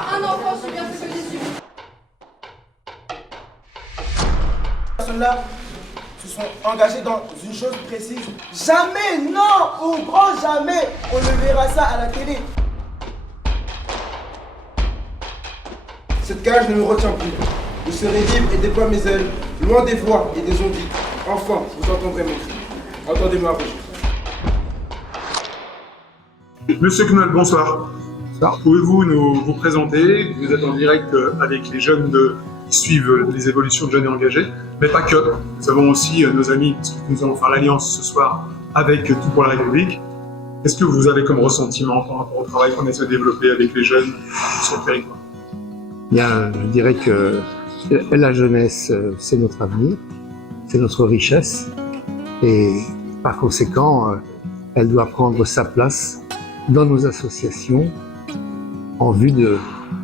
pas un enfant aussi bien fait que des humains. Ces personnes-là se sont engagées dans une chose précise. Jamais, non, au grand jamais, on ne verra ça à la télé. Cette cage ne me retient plus. Je serai libre et déploie mes ailes, loin des voix et des ondes. Enfin, vous entendrez mon cri. Entendez-moi rougir. Monsieur Knoll, bonsoir. Bonsoir. Pouvez-vous vous présenter? Vous êtes en direct avec les jeunes qui suivent les évolutions de Jeunes et Engagés, mais pas que. Nous avons aussi nos amis, parce que nous allons faire l'alliance ce soir avec Tout pour la République. Qu'est-ce que vous avez comme ressentiment par rapport au travail qu'on essaie de développer avec les jeunes sur le territoire? Bien, je dirais que la jeunesse, c'est notre avenir, c'est notre richesse, et par conséquent, elle doit prendre sa place dans nos associations en vue de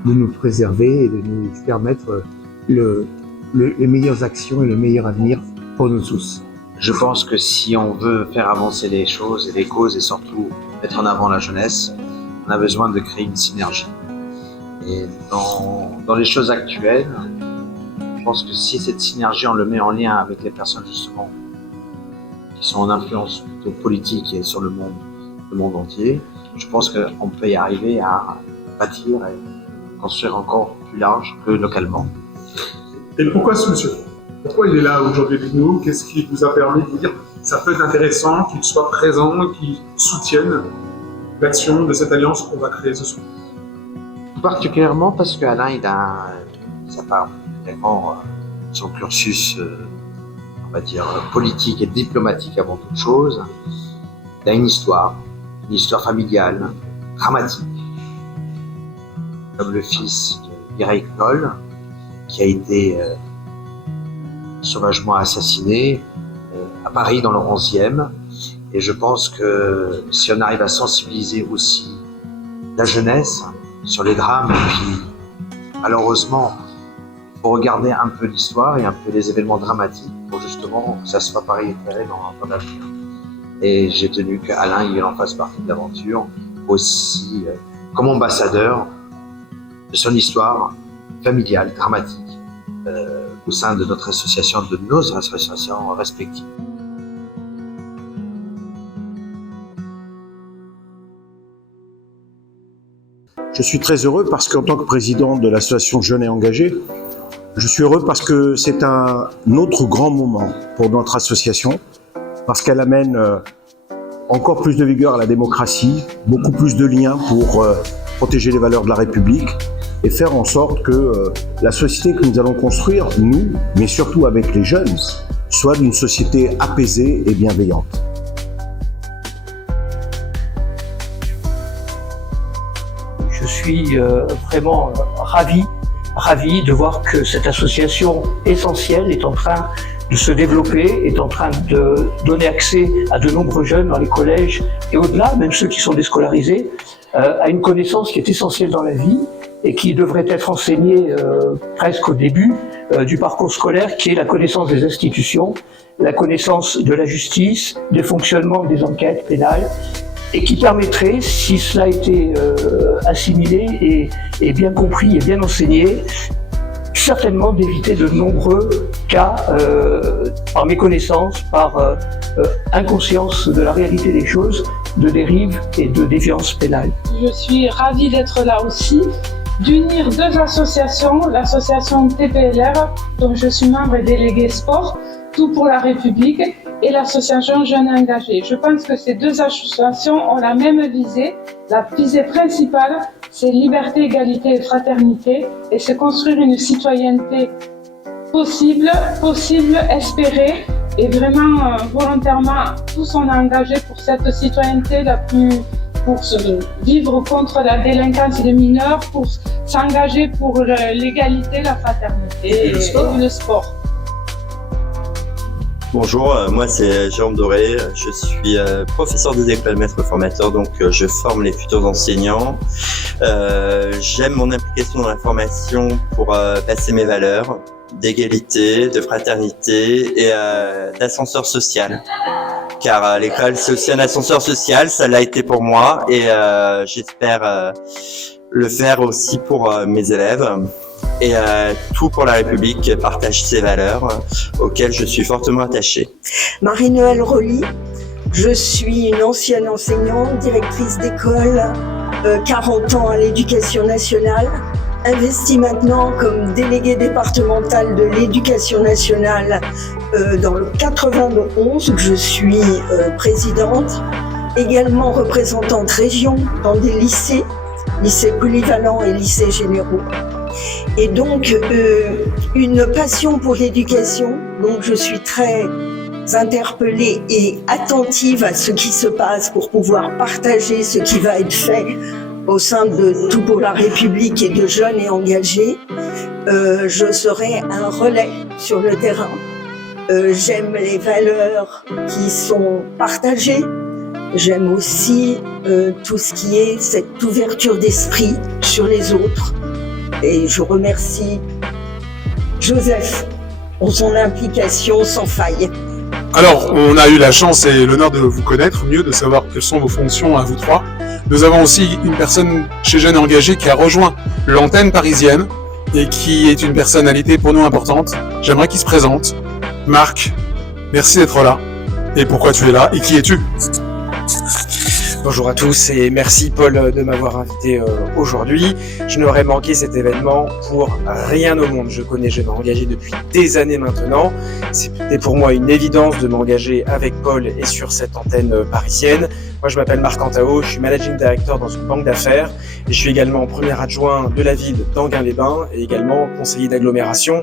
nous préserver et de nous permettre les meilleures actions et le meilleur avenir pour nous tous. Je pense que si on veut faire avancer les choses et les causes et surtout mettre en avant la jeunesse, on a besoin de créer une synergie. Et dans les choses actuelles, je pense que si cette synergie on le met en lien avec les personnes justement qui sont en influence plutôt politique et sur le monde entier, je pense qu'on peut y arriver à bâtir et construire encore plus large que localement. Et pourquoi ce monsieur? Pourquoi il est là aujourd'hui avec nous? Qu'est-ce qui vous a permis de vous dire ça peut être intéressant qu'il soit présent, qu'il soutienne l'action de cette alliance qu'on va créer ce soir? Particulièrement parce qu'Alain, ça part vraiment son cursus, on va dire, politique et diplomatique avant toute chose. Il a une histoire familiale, dramatique. Comme le fils de Mireille Knoll, qui a été sauvagement assassiné à Paris dans le 11e. Et je pense que si on arrive à sensibiliser aussi la jeunesse sur les drames, et puis malheureusement, il faut regarder un peu l'histoire et un peu les événements dramatiques pour justement que ça soit pas réitéré dans l'avenir. Et j'ai tenu qu'Alain il en fasse partie de l'aventure, aussi comme ambassadeur de son histoire familiale, dramatique, au sein de notre association, de nos associations respectives. Je suis très heureux parce qu'en tant que président de l'association Jeunes et Engagés, je suis heureux parce que c'est un autre grand moment pour notre association, parce qu'elle amène encore plus de vigueur à la démocratie, beaucoup plus de liens pour protéger les valeurs de la République et faire en sorte que la société que nous allons construire, nous, mais surtout avec les jeunes, soit d'une société apaisée et bienveillante. Je suis vraiment ravi de voir que cette association essentielle est en train de se développer, est en train de donner accès à de nombreux jeunes dans les collèges et au-delà, même ceux qui sont déscolarisés, à une connaissance qui est essentielle dans la vie et qui devrait être enseignée presque au début du parcours scolaire, qui est la connaissance des institutions, la connaissance de la justice, des fonctionnements des enquêtes pénales, et qui permettrait, si cela était assimilé et bien compris et bien enseigné, certainement d'éviter de nombreux cas, par méconnaissance, par inconscience de la réalité des choses, de dérives et de déviances pénales. Je suis ravie d'être là aussi, d'unir deux associations, l'association TPLR, dont je suis membre et déléguée sport, Tout pour la République, et l'association Jeunes Engagés. Je pense que ces deux associations ont la même visée. La visée principale, c'est liberté, égalité et fraternité, et c'est construire une citoyenneté possible, espérée, et vraiment volontairement, tous on est engagés pour cette citoyenneté pour vivre contre la délinquance des mineurs, pour s'engager pour l'égalité, la fraternité et le sport. Bonjour, moi c'est Jérôme Doré, je suis professeur des écoles maître formateur, donc je forme les futurs enseignants. J'aime mon implication dans la formation pour passer mes valeurs d'égalité, de fraternité et d'ascenseur social. Car l'école c'est aussi un ascenseur social, ça l'a été pour moi et j'espère le faire aussi pour mes élèves. Et Tout pour la République partage ces valeurs auxquelles je suis fortement attaché. Marie-Noëlle Rolly, je suis une ancienne enseignante, directrice d'école, 40 ans à l'éducation nationale, investie maintenant comme déléguée départementale de l'éducation nationale dans le 91, où je suis présidente, également représentante région dans des lycées polyvalents et lycées généraux. Et donc, une passion pour l'éducation, donc je suis très interpellée et attentive à ce qui se passe pour pouvoir partager ce qui va être fait au sein de Tout pour la République et de Jeunes et Engagés. Je serai un relais sur le terrain. J'aime les valeurs qui sont partagées. J'aime aussi tout ce qui est cette ouverture d'esprit sur les autres. Et je remercie Joseph pour son implication sans faille. Alors, on a eu la chance et l'honneur de vous connaître mieux, de savoir quelles sont vos fonctions à vous trois. Nous avons aussi une personne chez Jeunes et Engagés qui a rejoint l'antenne parisienne et qui est une personnalité pour nous importante. J'aimerais qu'il se présente. Marc, merci d'être là. Et pourquoi tu es là et qui es-tu ? Bonjour à tous et merci Paul de m'avoir invité aujourd'hui. Je n'aurais manqué cet événement pour rien au monde. Je connais Jeunes Engagés depuis des années maintenant. C'était pour moi une évidence de m'engager avec Paul et sur cette antenne parisienne. Moi je m'appelle Marc Antao, je suis Managing Director dans une banque d'affaires et je suis également premier adjoint de la ville d'Enghien-les-Bains et également conseiller d'agglomération.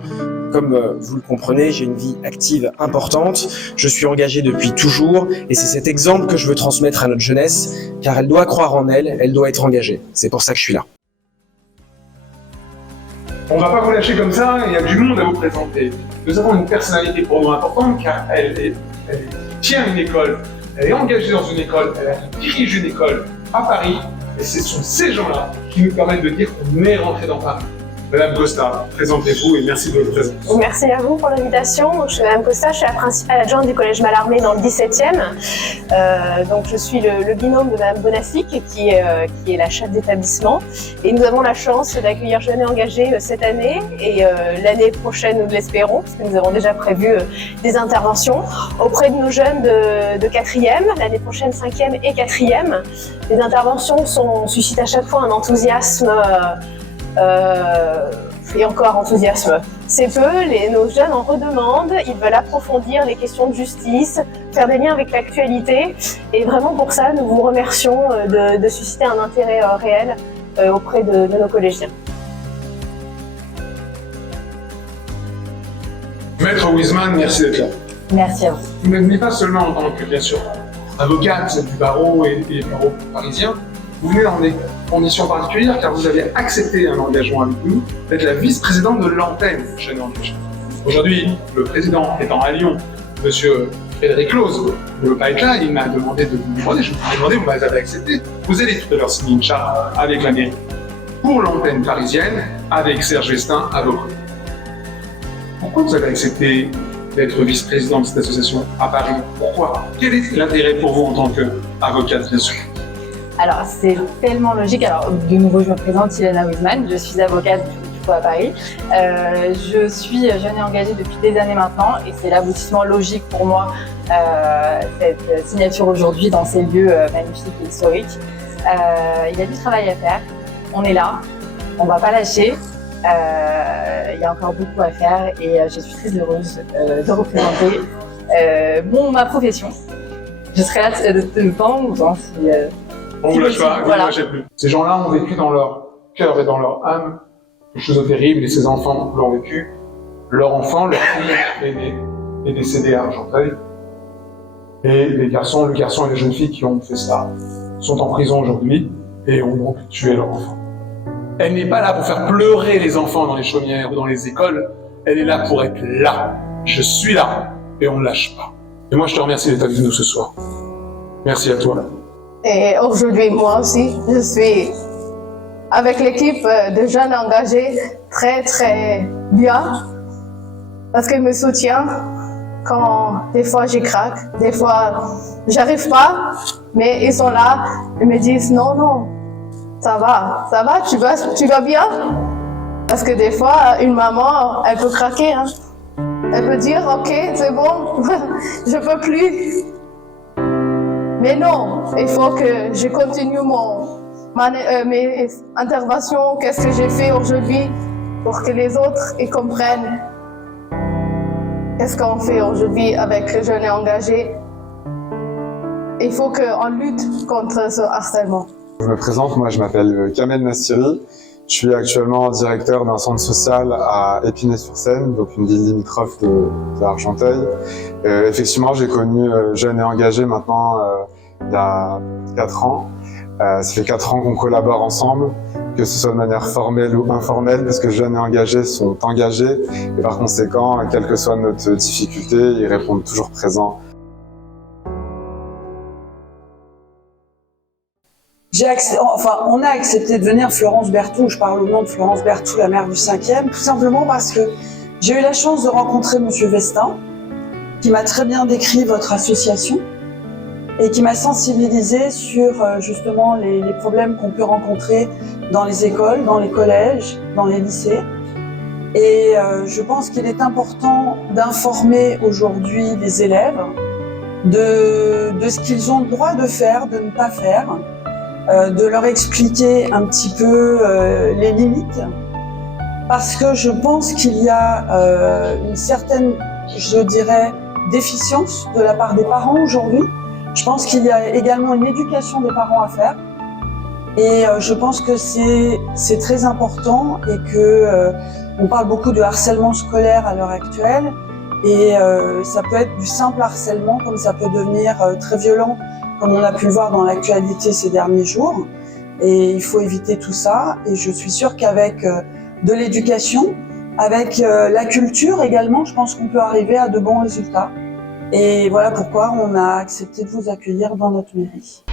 Comme vous le comprenez, j'ai une vie active importante, je suis engagé depuis toujours et c'est cet exemple que je veux transmettre à notre jeunesse car elle doit croire en elle, elle doit être engagée. C'est pour ça que je suis là. On va pas vous lâcher comme ça, il y a du monde à vous présenter. Nous avons une personnalité pour nous importante car elle tient une école, elle est engagée dans une école, elle dirige une école à Paris et ce sont ces gens-là qui nous permettent de dire qu'on est rentré dans Paris. Madame Costa, présentez-vous et merci de votre présence. Merci à vous pour l'invitation. Je suis Madame Costa, je suis la principale adjointe du Collège Mallarmé dans le 17e. Donc je suis le binôme de Madame Bonafic qui est la chef d'établissement. Et nous avons la chance d'accueillir Jeunes et Engagés cette année et l'année prochaine nous l'espérons parce que nous avons déjà prévu des interventions auprès de nos jeunes de 4e, l'année prochaine 5e et 4e. Les interventions suscitent à chaque fois un enthousiasme et encore enthousiasme. C'est peu, nos jeunes en redemandent, ils veulent approfondir les questions de justice, faire des liens avec l'actualité et vraiment pour ça nous vous remercions de susciter un intérêt réel auprès de nos collégiens. Maître Wiesmann, merci d'être là. Merci à vous. Vous n'êtes pas seulement en tant que, bien sûr, avocate du barreau et des barreaux parisiens, vous venez dans des conditions particulières car vous avez accepté un engagement avec nous d'être la vice-présidente de l'antenne Jeunes et Engagés. Aujourd'hui, le président étant à Lyon, monsieur Frédéric Lose, ne veut pas être là, il m'a demandé de vous demander, je vous ai demandé, vous m'avez accepté. Vous allez tout à l'heure signer une charte avec la mairie pour l'antenne parisienne avec Serge Vestin à vos côtés. Pourquoi vous avez accepté d'être vice-président de cette association à Paris? Pourquoi? Quel est l'intérêt pour vous en tant qu'avocate, bien sûr? Alors, c'est tellement logique. Alors, de nouveau, je me présente, Ilana Wiesmann, je suis avocate du coup à Paris. Je suis Jeunes et Engagés depuis des années maintenant et c'est l'aboutissement logique pour moi, cette signature aujourd'hui dans ces lieux magnifiques et historiques. Il y a du travail à faire, on est là, on ne va pas lâcher. Il y a encore beaucoup à faire et je suis très heureuse de représenter ma profession. Je serai là pendant longtemps si... On ne vous lâche pas, voilà. vous ne lâchez plus. Ces gens-là ont vécu dans leur cœur et dans leur âme des choses terribles et ces enfants l'ont vécu. Leur enfant, leur fille est décédé à Argenteuil. Et le garçon et les jeunes filles qui ont fait ça sont en prison aujourd'hui et ont donc tué leur enfant. Elle n'est pas là pour faire pleurer les enfants dans les chaumières ou dans les écoles. Elle est là pour être là. Je suis là et on ne lâche pas. Et moi, je te remercie d'être avec nous ce soir. Merci à toi. Et aujourd'hui, moi aussi, je suis avec l'équipe de Jeunes Engagés très très bien parce qu'ils me soutiennent quand des fois j'y craque, des fois j'arrive pas, mais ils sont là, ils me disent non, ça va, tu vas bien? Parce que des fois, une maman, elle peut craquer, hein. Elle peut dire, ok, c'est bon, je peux plus. Mais non, il faut que je continue mes interventions, qu'est-ce que j'ai fait aujourd'hui, pour que les autres ils comprennent qu'est-ce qu'on fait aujourd'hui avec les jeunes et engagés. Il faut qu'on lutte contre ce harcèlement. Je me présente, moi je m'appelle Kamel Nassiri. Je suis actuellement directeur d'un centre social à Épinay-sur-Seine, donc une ville limitrophe de Argenteuil. Effectivement, j'ai connu Jeunes et Engagés maintenant il y a 4 ans. Ça fait 4 ans qu'on collabore ensemble, que ce soit de manière formelle ou informelle, parce que Jeunes et Engagés sont engagés et par conséquent, quelle que soit notre difficulté, ils répondent toujours présents. On a accepté de venir, Florence Berthoud, je parle au nom de Florence Berthoud, la maire du 5e, tout simplement parce que j'ai eu la chance de rencontrer Monsieur Vestin, qui m'a très bien décrit votre association et qui m'a sensibilisée sur justement les problèmes qu'on peut rencontrer dans les écoles, dans les collèges, dans les lycées. Et je pense qu'il est important d'informer aujourd'hui les élèves de ce qu'ils ont le droit de faire, de ne pas faire, de leur expliquer un petit peu les limites, parce que je pense qu'il y a une certaine, je dirais, déficience de la part des parents aujourd'hui. Je pense qu'il y a également une éducation des parents à faire, et je pense que c'est très important et que on parle beaucoup de harcèlement scolaire à l'heure actuelle, et ça peut être du simple harcèlement comme ça peut devenir très violent, comme on a pu le voir dans l'actualité ces derniers jours. Et il faut éviter tout ça. Et je suis sûre qu'avec de l'éducation, avec la culture également, je pense qu'on peut arriver à de bons résultats. Et voilà pourquoi on a accepté de vous accueillir dans notre mairie.